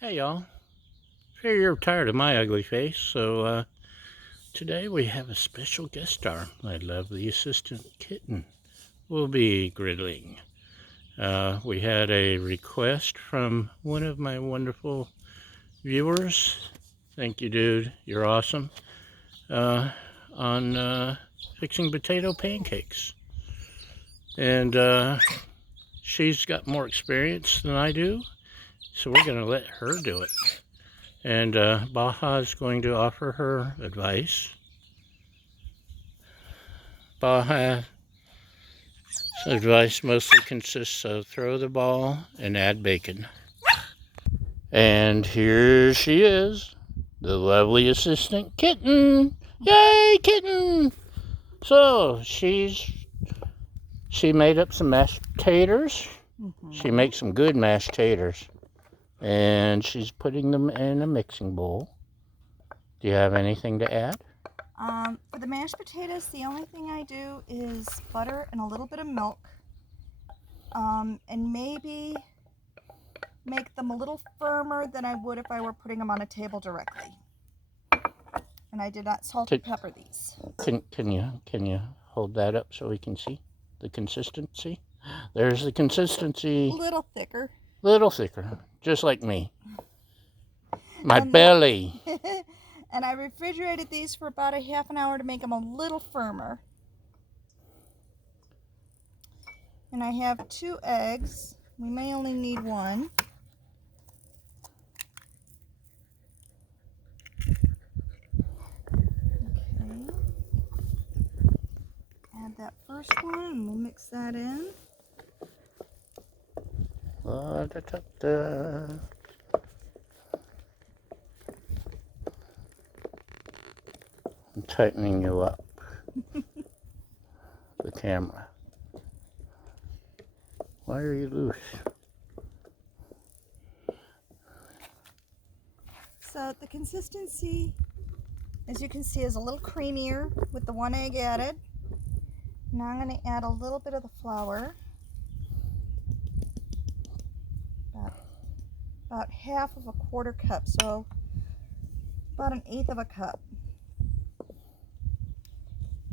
Hey y'all, sure you're tired of my ugly face, so today we have a special guest star. My lovely assistant Kitten will be griddling. We had a request from one of my wonderful viewers. Thank you, dude. You're awesome. On fixing potato pancakes. And she's got more experience than I do, so we're going to let her do it. And Baja is going to offer her advice. Baja's advice mostly consists of throw the ball and add bacon. And here she is, the lovely assistant Kitten. Yay, Kitten! So she made up some mashed taters. She makes some good mashed taters. And she's putting them in a mixing bowl. Do you have anything to add? For the mashed potatoes, the only thing I do is butter and a little bit of milk. And maybe make them a little firmer than I would if I were putting them on a table directly. And I did not salt and pepper these. Can you hold that up so we can see the consistency? There's the consistency. A little thicker. Little thicker, just like me. My belly. And I refrigerated these for about a half an hour to make them a little firmer. And I have 2 eggs. We may only need 1. Okay. Add that first one and we'll mix that in. I'm tightening you up. The camera. Why are you loose? So the consistency, as you can see, is a little creamier with the 1 egg added. Now I'm going to add a little bit of the flour. About half of a 1/4 cup, so about 1/8 of a cup.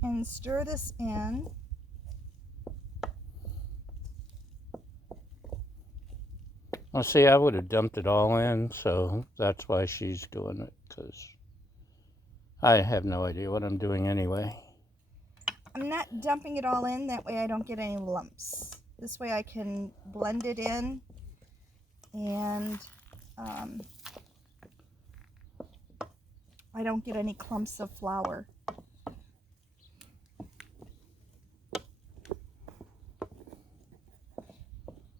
And stir this in. Well, see, I would have dumped it all in, so that's why she's doing it, because I have no idea what I'm doing anyway. I'm not dumping it all in, that way I don't get any lumps. This way I can blend it in and I don't get any clumps of flour.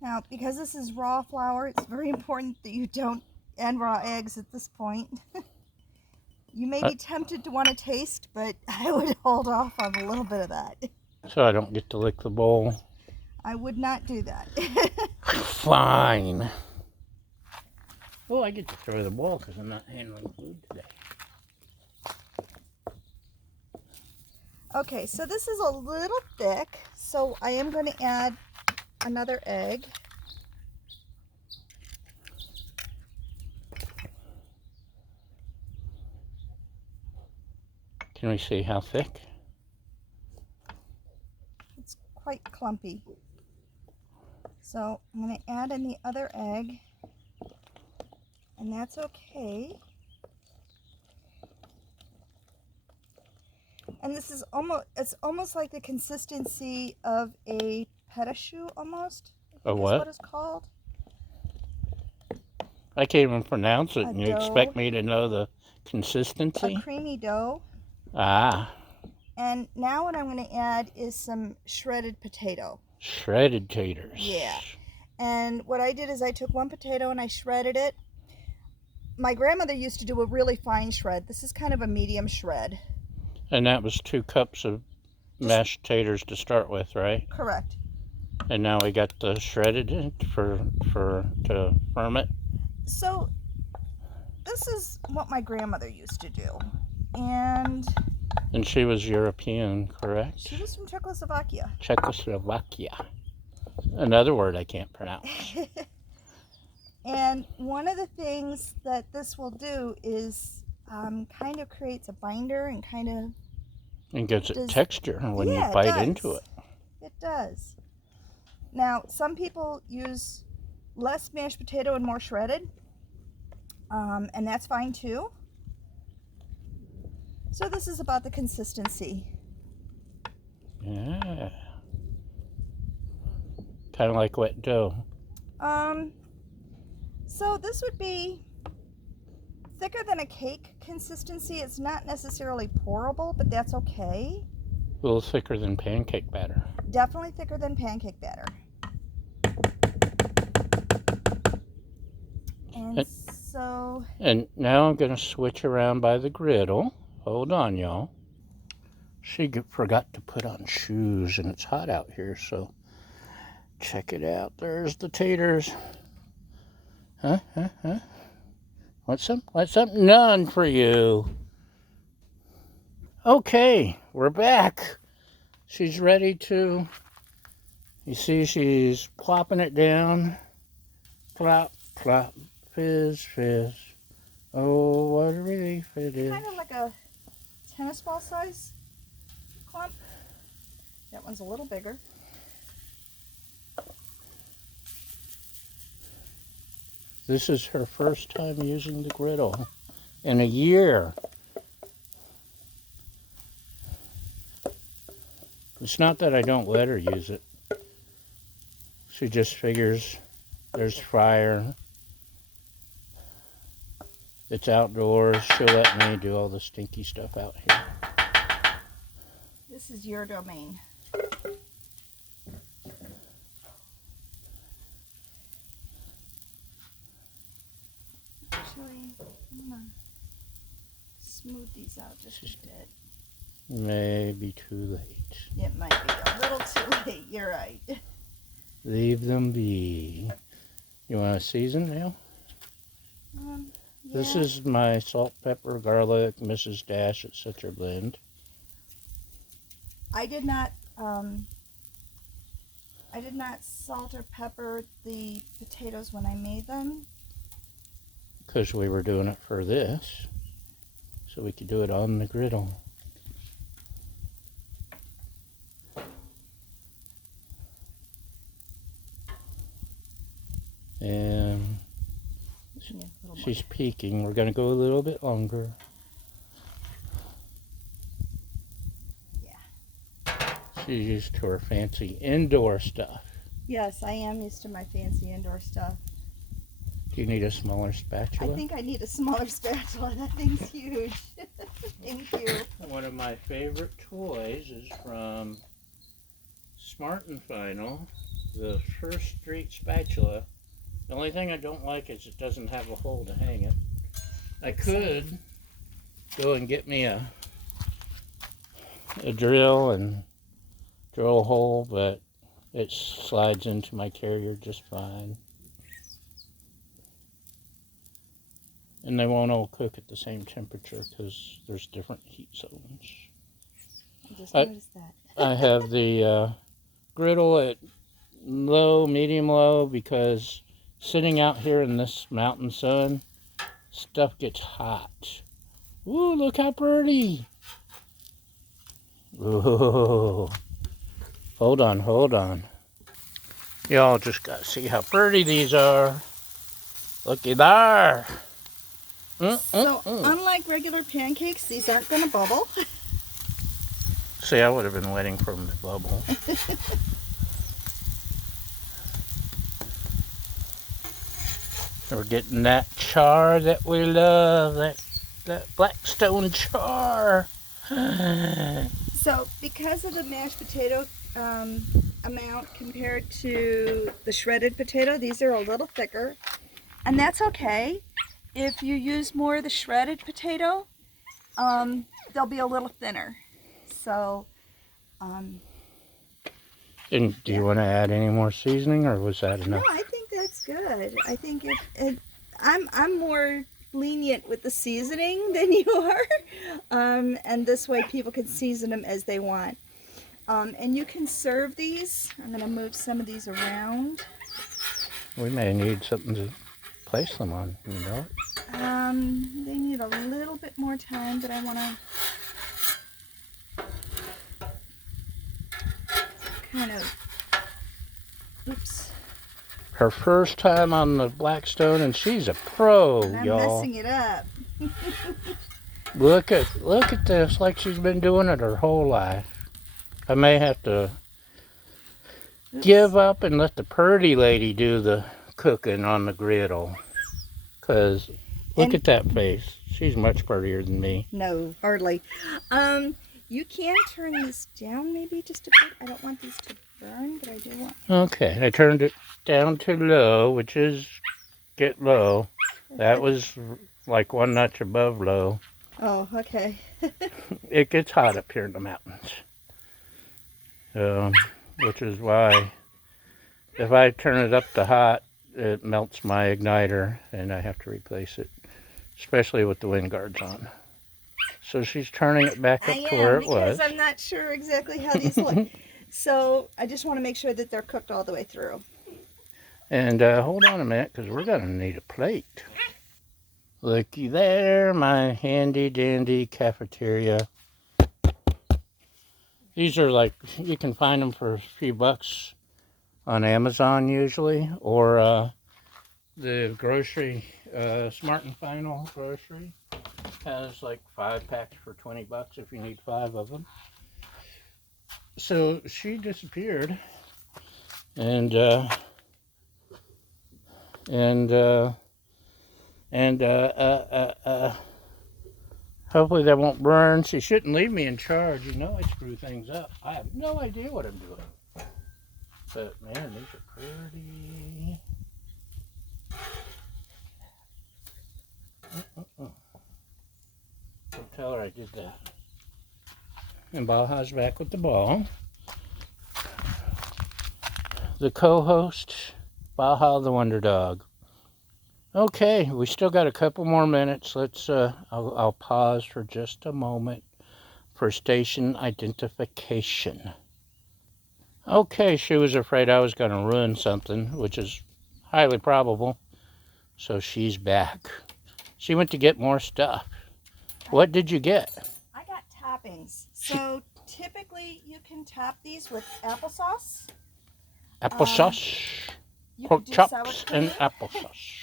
Now, because this is raw flour, it's very important that you don't add raw eggs at this point. You may be tempted to want to taste, but I would hold off on a little bit of that. So I don't get to lick the bowl? I would not do that. Fine. Oh, I get to throw the ball because I'm not handling food today. Okay, so this is a little thick, so I am going to add another egg. Can we see how thick? It's quite clumpy. So I'm going to add in the other egg, and that's okay. And this is almost like the consistency of a petachoux almost. A what? That's what it's called. I can't even pronounce it, and you expect me to know the consistency? A creamy dough. Ah. And now what I'm going to add is some shredded potato. Shredded taters. Yeah. And what I did is I took 1 potato and I shredded it. My grandmother used to do a really fine shred. This is kind of a medium shred. And that was 2 cups of mashed taters to start with, right? Correct. And now we got the shredded to firm it. So this is what my grandmother used to do. And she was European, correct? She was from And one of the things that this will do is kind of creates a binder and kind of And gives it texture when you yeah, bite into it. It does. Now, some people use less mashed potato and more shredded, and that's fine too. So this is about the consistency. Yeah. Kind of like wet dough. So this would be thicker than a cake consistency. It's not necessarily pourable, but that's okay. A little thicker than pancake batter. Definitely thicker than pancake batter. And now I'm going to switch around by the griddle. Hold on, y'all. She forgot to put on shoes, and it's hot out here, so check it out. There's the taters. Huh? Want some? None for you. Okay, we're back. She's ready to, you see, she's plopping it down. Plop, plop, fizz, fizz. Oh, what a relief it is. Kind of like a tennis ball size clump. That one's a little bigger. This is her first time using the griddle in a year. It's not that I don't let her use it. She just figures there's fire. It's outdoors. She'll let me do all the stinky stuff out here. This is your domain. Actually, I'm gonna smooth these out just a bit. Maybe too late. It might be a little too late. You're right. Leave them be. You want to season now? Yeah. This is my salt, pepper, garlic, Mrs. Dash, etc. blend. I did not salt or pepper the potatoes when I made them. Because we were doing it for this, so we could do it on the griddle. And she's peeking. We're going to go a little bit longer. Yeah. She's used to her fancy indoor stuff. Yes, I am used to my fancy indoor stuff. Do you need a smaller spatula? I think I need a smaller spatula. That thing's huge. Thank you. One of my favorite toys is from Smart & Final, the First Street spatula. The only thing I don't like is it doesn't have a hole to hang it. I could go and get me a drill and drill a hole, but it slides into my carrier just fine. And they won't all cook at the same temperature because there's different heat zones. I just noticed that. I have the griddle at low, medium low, because sitting out here in this mountain sun, stuff gets hot. Ooh, look how pretty. Ooh. Hold on. Y'all just got to see how pretty these are. Looky there. So, unlike regular pancakes, these aren't going to bubble. See, I would have been waiting for them to bubble. We're getting that char that we love, that Blackstone char. So, because of the mashed potato amount compared to the shredded potato, these are a little thicker. And that's okay. If you use more of the shredded potato, they'll be a little thinner. So, And do you want to add any more seasoning, or was that enough? No, I think that's good. I think I'm more lenient with the seasoning than you are, and this way people can season them as they want. And you can serve these. I'm going to move some of these around. We may need something to place them on, you know? They need a little bit more time, but I want to kind of, oops. Her first time on the Blackstone, and she's a pro, And I'm y'all. messing it up. Look at this, like she's been doing it her whole life. I may have to give up and let the purdy lady do the cooking on the griddle. Because look at that face. She's much prettier than me. No, hardly. You can turn this down maybe just a bit. I don't want these to burn, but I do want... Okay, I turned it down to low, which is get low. That was like one notch above low. Oh, okay. It gets hot up here in the mountains. Which is why if I turn it up to hot, it melts my igniter and I have to replace it, especially with the wind guards on. So she's turning it back up to where it was. Because I'm not sure exactly how these look. So I just want to make sure that they're cooked all the way through. And hold on a minute, because we're going to need a plate. Looky there, my handy dandy cafeteria. These are like, you can find them for a few bucks on Amazon usually, or the grocery, Smart and Final grocery has like 5 packs for 20 bucks if you need 5 of them. So she disappeared, and hopefully that won't burn. She shouldn't leave me in charge. You know I screw things up. I have no idea what I'm doing. But man, these are pretty. Don't tell her I did that. And Baja's back with the ball. The co-host, Baja the Wonder Dog. Okay, we still got a couple more minutes. Let's. I'll pause for just a moment for station identification. Okay, she was afraid I was going to ruin something, which is highly probable. So she's back. She went to get more stuff. What did you get? I got toppings. So typically you can top these with applesauce. Applesauce, pork chops, and applesauce.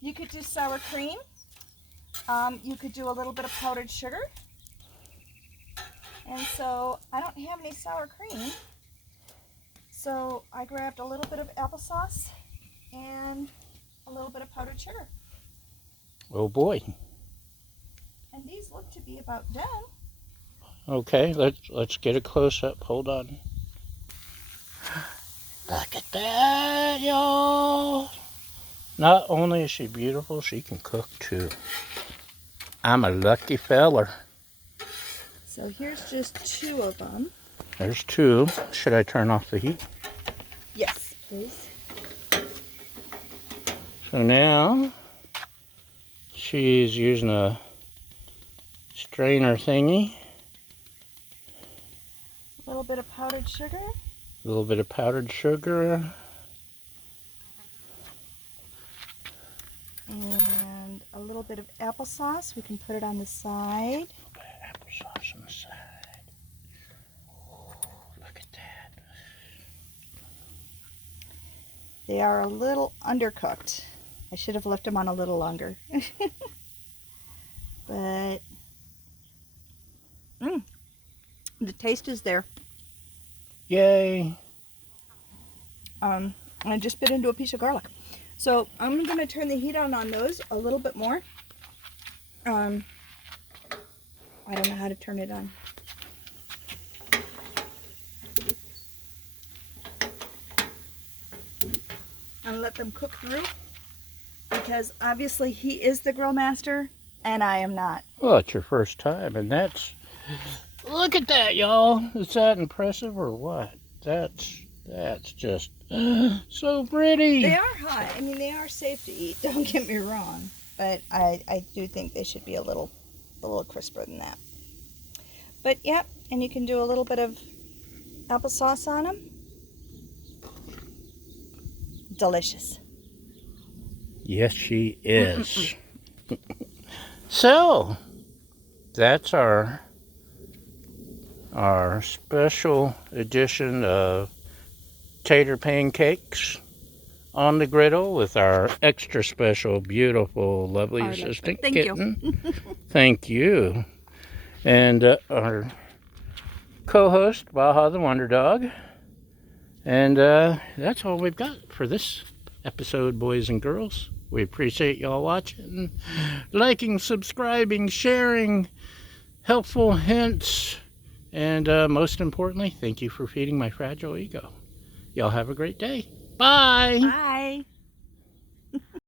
You could do sour cream. You could do a little bit of powdered sugar. And so I don't have any sour cream. So I grabbed a little bit of applesauce and a little bit of powdered sugar. Oh boy. And these look to be about done. Okay, let's get a close up. Hold on. Look at that, y'all. Not only is she beautiful, she can cook too. I'm a lucky feller. So here's just 2 of them. There's 2. Should I turn off the heat? Yes, please. So now she's using a strainer thingy. A little bit of powdered sugar. A little bit of powdered sugar. And a little bit of applesauce. We can put it on the side. A little bit of applesauce on the side. Oh, look at that. They are a little undercooked. I should have left them on a little longer. But the taste is there. Yay. I just bit into a piece of garlic. So I'm going to turn the heat on those a little bit more. I don't know how to turn it on. And let them cook through, because obviously he is the grill master and I am not. Well, it's your first time, and that's, look at that, y'all. Is that impressive or what? That's just so pretty. They are hot. I mean, they are safe to eat. Don't get me wrong, but I do think they should be a little crisper than that. But yep, and you can do a little bit of applesauce on them. Delicious. Yes, she is. So, that's our special edition of tater pancakes on the griddle with our extra special, beautiful, lovely assistant, Thank Kitten. you. Thank you. And our co-host, Baja the Wonder Dog. And that's all we've got for this episode, boys and girls. We appreciate y'all watching, liking, subscribing, sharing, helpful hints, and most importantly, thank you for feeding my fragile ego. Y'all have a great day. Bye. Bye.